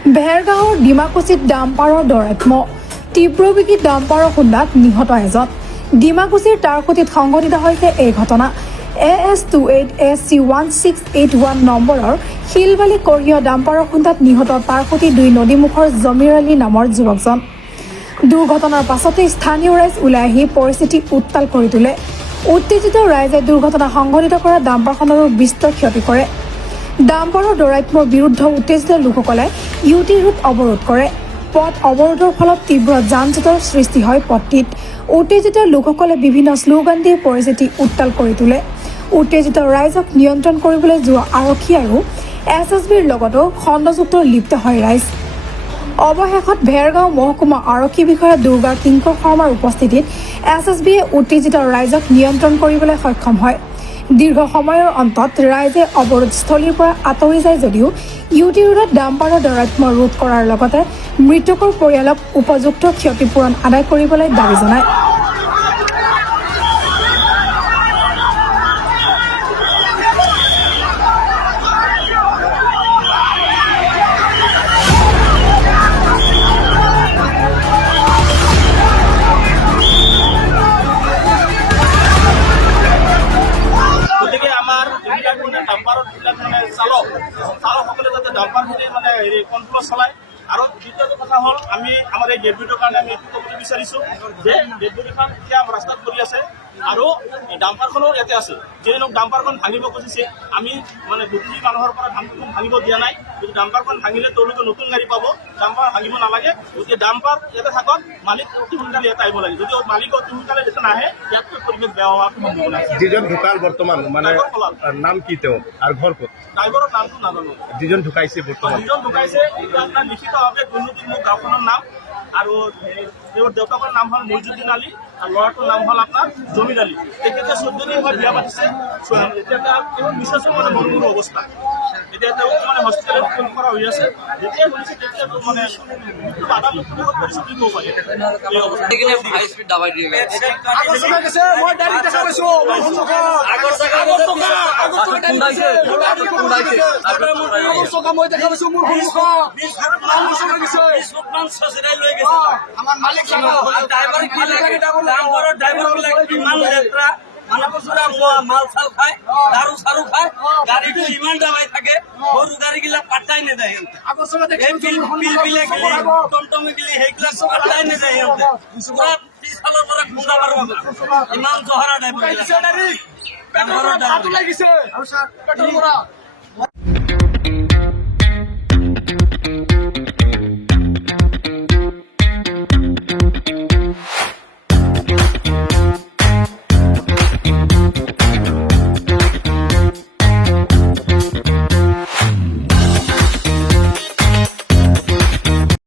ভেৰগাঁৱৰ ডিমাকুছিত ডাম্পাৰৰ দৌৰাত্ম্য তীব্ৰবেগী ডাম্পাৰৰ খুন্দাত নিহত এজন। ডিমাকুছিৰ তাৰকুটিত সংঘটিত হৈছে এই ঘটনা। AS28SC1681 নম্বৰৰ শিলবালি কঢ়িওৱা ডাম্পাৰৰ খুন্দাত নিহত তাৰকুটি 2 নদীমুখৰ জমিৰ আলী নামৰ যুৱকজন। দুৰ্ঘটনাৰ পাছতে স্থানীয় ৰাইজ ওলাই আহি পৰিস্থিতি উত্তাল কৰি তোলে। উত্তেজিত ৰাইজে দুৰ্ঘটনা সংঘটিত কৰা ডাম্পাৰখনৰো বিস্তৰ ক্ষতি কৰে। ডাম্পাৰৰ দৌৰাত্ম্যৰ বিৰুদ্ধে উত্তেজিত লোকসকলে UT ৰোড অৱৰোধ কৰে। পথ অৱৰোধৰ ফলত তীব্ৰ যান-জঁটৰ সৃষ্টি হয় পথটিত। উত্তেজিত লোকসকলে বিভিন্ন শ্লোগান দি পৰিস্থিতি উত্তাল কৰি তোলে। উত্তেজিত ৰাইজক নিয়ন্ত্ৰণ কৰিবলৈ যোৱা আৰক্ষী আৰু SSBৰ লগতো খণ্ডযুদ্ধ লিপ্ত হয় ৰাইজ। অৱশেষত ভেৰগাঁও মহকুমা আৰক্ষী বিষয়া দুৰ্গা কিংকৰ শৰ্মাৰ উপস্থিতিত SSBয়ে উত্তেজিত ৰাইজক নিয়ন্ত্ৰণ কৰিবলৈ সক্ষম হয়। দীৰ্ঘ সময়ৰ অন্তত ৰাইজে অৱৰোধস্থলীৰ পৰা আঁতৰি যায় যদিও UT ৰোডত ডাম্পাৰৰ দৌৰাত্ম্য ৰোধ কৰাৰ লগতে মৃতকৰ পৰিয়ালক উপযুক্ত ক্ষতিপূৰণ আদায় কৰিবলৈ দাবী জনায়। চালকসকলে যাতে ডাম্পাৰখিনি কণ্ট্ৰল চলায়। আৰু দ্বিতীয়টো কথা হ'ল আমি আমাৰ এই ডেডবডিৰ কাৰণে আমি ক'বলৈ বিচাৰিছোঁ যে ডেডবডিখন এতিয়া ৰাস্তাত পৰি আছে আৰু ডাম্পাৰখনো ইয়াতে আছে। যিহেতু ডাম্পাৰখন ভাঙিব খুজিছে, আমি দুখী মানুহৰ পৰা ডাম্পাৰখন ভাঙিব দিয়া নাই। যদি ডাম্পাৰখন ভাঙিলে তেওঁলোকে নতুন গাড়ী পাব, ডাম্পাৰ ভাঙিব নালাগে। গতিকে ডাম্পাৰ ইয়াতে থাকক, মালিক অতি সোনকালে ইয়াতে আহিব লাগে। যদি মালিক অতি সোনকালে যেতিয়া নাহে, ইয়াতকৈ পৰিৱেশ বেয়া হোৱাৰ সম্ভাৱনা আছে। যিজন ঢুকাল বৰ্তমান নাম কি তেওঁ আৰু ঘৰ ক'ত? ড্ৰাইভাৰৰ নামটো নাজানো। যিজন ঢুকাইছে বৰ্তমান আপোনাৰ লিখিতভাৱে দুৰ্নীতিৰ মোক গাঁওখনৰ নাম আৰু তেওঁৰ দেউতাকৰ নাম হ'ল মইজুদ্দিন আলী আৰু ল'ৰাটোৰ নাম হ'ল আপোনাৰ জমিৰ আলী। তেখেতে 14 দিন হৈ বিয়া পাতিছে। এতিয়া তেওঁৰ বিশেষ মনমোহৰ অৱস্থা। এতিয়া তেওঁক হস্পিটেলত ফোন কৰা হৈ আছে। যেতিয়া শুনিছে তেতিয়া বাধা মুক্ত পৰিস্থিতি হ'ব পাৰে। এই অৱস্থা মাল চাল খায়, দাৰু চাৰু খায়, গাড়ীটো ইমান দাবাই থাকে, সৰু গাড়ীগিলা পাত্তাই নেযায়। টমটমি গিলি সেইগিলা পাত্তাই নেযায়। পুৰা পিছফালৰ পৰা খুন্দা মাৰিব ইমান জহৰা ড্ৰাইভাৰ